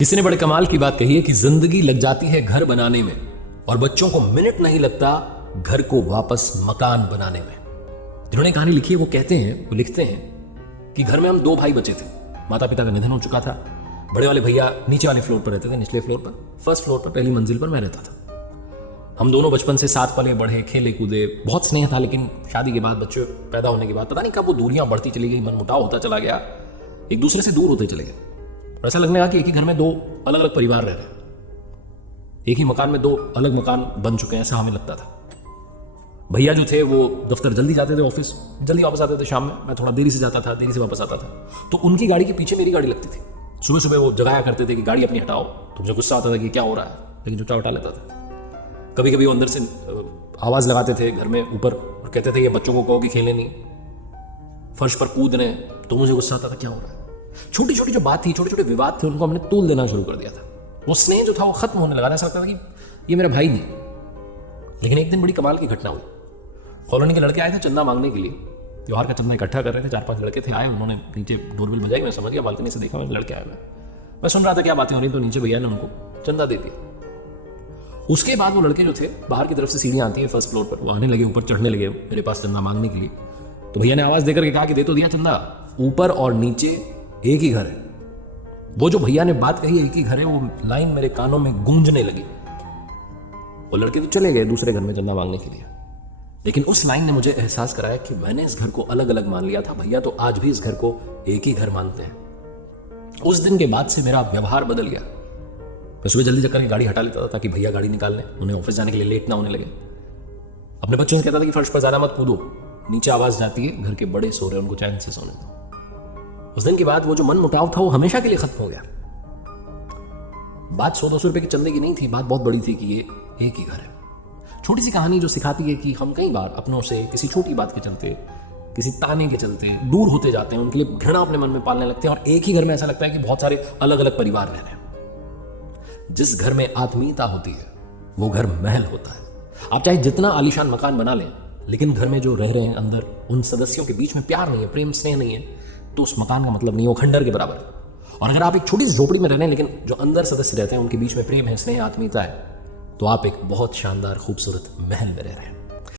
किसी ने बड़े कमाल की बात कही है कि जिंदगी लग जाती है घर बनाने में और बच्चों को मिनट नहीं लगता घर को वापस मकान बनाने में। जिन्होंने कहानी लिखी है वो कहते हैं, वो लिखते हैं कि घर में हम 2 भाई बचे थे। माता पिता का निधन हो चुका था। बड़े वाले भैया नीचे वाले फ्लोर पर रहते थे, निचले फ्लोर पर, फर्स्ट फ्लोर पर पहली मंजिल पर मैं रहता था। हम दोनों बचपन से साथ पले बढ़े, खेले कूदे, बहुत स्नेह था। लेकिन शादी के बाद, बच्चे पैदा होने के बाद पता नहीं कब वो दूरियां बढ़ती चली गई, मनमुटाव होता चला गया, एक दूसरे से दूर होते चले गए। और ऐसा लगने लगा कि एक ही घर में 2 अलग अलग परिवार रह रहे हैं, एक ही मकान में 2 अलग मकान बन चुके हैं, ऐसा हमें लगता था। भैया जो थे वो दफ्तर जल्दी जाते थे, ऑफिस जल्दी वापस आते थे शाम में। मैं थोड़ा देरी से जाता था, देरी से वापस आता था। तो उनकी गाड़ी के पीछे मेरी गाड़ी लगती थी। सुबह सुबह वो जगाया करते थे कि गाड़ी अपनी हटाओ। तो मुझे गुस्सा आता था कि क्या हो रहा है, लेकिन चुपचाप हटा लेता था। कभी कभी वो अंदर से आवाज़ लगाते थे घर में ऊपर और कहते थे ये बच्चों को कहो कि खेले नहीं, फर्श पर कूदने। तो मुझे गुस्सा आता था क्या हो रहा है। छोटी छोटी जो बात थी, छोटे छोटे विवाद थे, उनको हमने तूल देना शुरू कर दिया था। वो स्नेह जो था वो खत्म होने लगा। ऐसा लगता था कि ये मेरा भाई नहीं। लेकिन एक दिन बड़ी कमाल की घटना हुई। कॉलोनी के लड़के आए थे चंदा मांगने के लिए। त्योहार का चंदा इकट्ठा कर रहे थे। 4-5 लड़के थे आए। उन्होंने नीचे डोरबेल बजाई। मैं समझ गया, बालकनी से देखा, मैं लड़के आए। मैं सुन रहा था क्या बातें हो रही। तो नीचे भैया ने उनको चंदा दे दिया। उसके बाद वो लड़के जो थे, बाहर की तरफ से सीढ़ियाँ आती हैं फर्स्ट फ्लोर पर, वो आने लगे, ऊपर चढ़ने लगे मेरे पास चंदा मांगने के लिए। तो भैया ने आवाज़ देकर के कहा कि दे तो दिया चंदा, ऊपर और नीचे एक ही घर है। वो जो भैया ने बात कही एक ही घर है, वो लाइन मेरे कानों में गूंजने लगी। वो लड़के तो चले गए दूसरे घर में चंदा मांगने के लिए, लेकिन उस लाइन ने मुझे एहसास कराया कि मैंने इस घर को अलग अलग मान लिया था। भैया तो आज भी इस घर को एक ही घर मानते हैं। उस दिन के बाद से मेरा व्यवहार बदल गया। मैं सुबह जल्दी चक्कर की गाड़ी हटा लेता था ताकि भैया गाड़ी निकाल लें, उन्हें ऑफिस जाने के लिए लेट ना होने लगे। अपने बच्चों से कहता था कि फर्श पर ज्यादा मत कूदो, नीचे आवाज जाती है, घर के बड़े सो रहे हैं, उनको चैन से सोने दो। उस दिन के बाद वो जो मन मुटाव था वो हमेशा के लिए खत्म हो गया। बात 100-200 रुपए के चंदे की नहीं थी, बात बहुत बड़ी थी कि ये एक ही घर है। छोटी सी कहानी जो सिखाती है कि हम कई बार अपनों से किसी छोटी बात के चलते, किसी ताने के चलते दूर होते जाते हैं, उनके लिए घृणा अपने मन में पालने लगते हैं और एक ही घर में ऐसा लगता है कि बहुत सारे अलग अलग परिवार रह रहे हैं। जिस घर में आत्मीयता होती है वो घर महल होता है। आप चाहे जितना आलीशान मकान बना लें, लेकिन घर में जो रह रहे हैं अंदर, उन सदस्यों के बीच में प्यार नहीं है, प्रेम स्नेह नहीं है, तो उस मकान का मतलब नहीं है, वो खंडर के बराबर है। और अगर आप एक छोटी सी झोपड़ी में रह रहे हैं, लेकिन जो अंदर सदस्य रहते हैं उनके बीच में प्रेम है, स्नेह, आत्मीयता है, तो आप एक बहुत शानदार खूबसूरत महल में रह रहे हैं।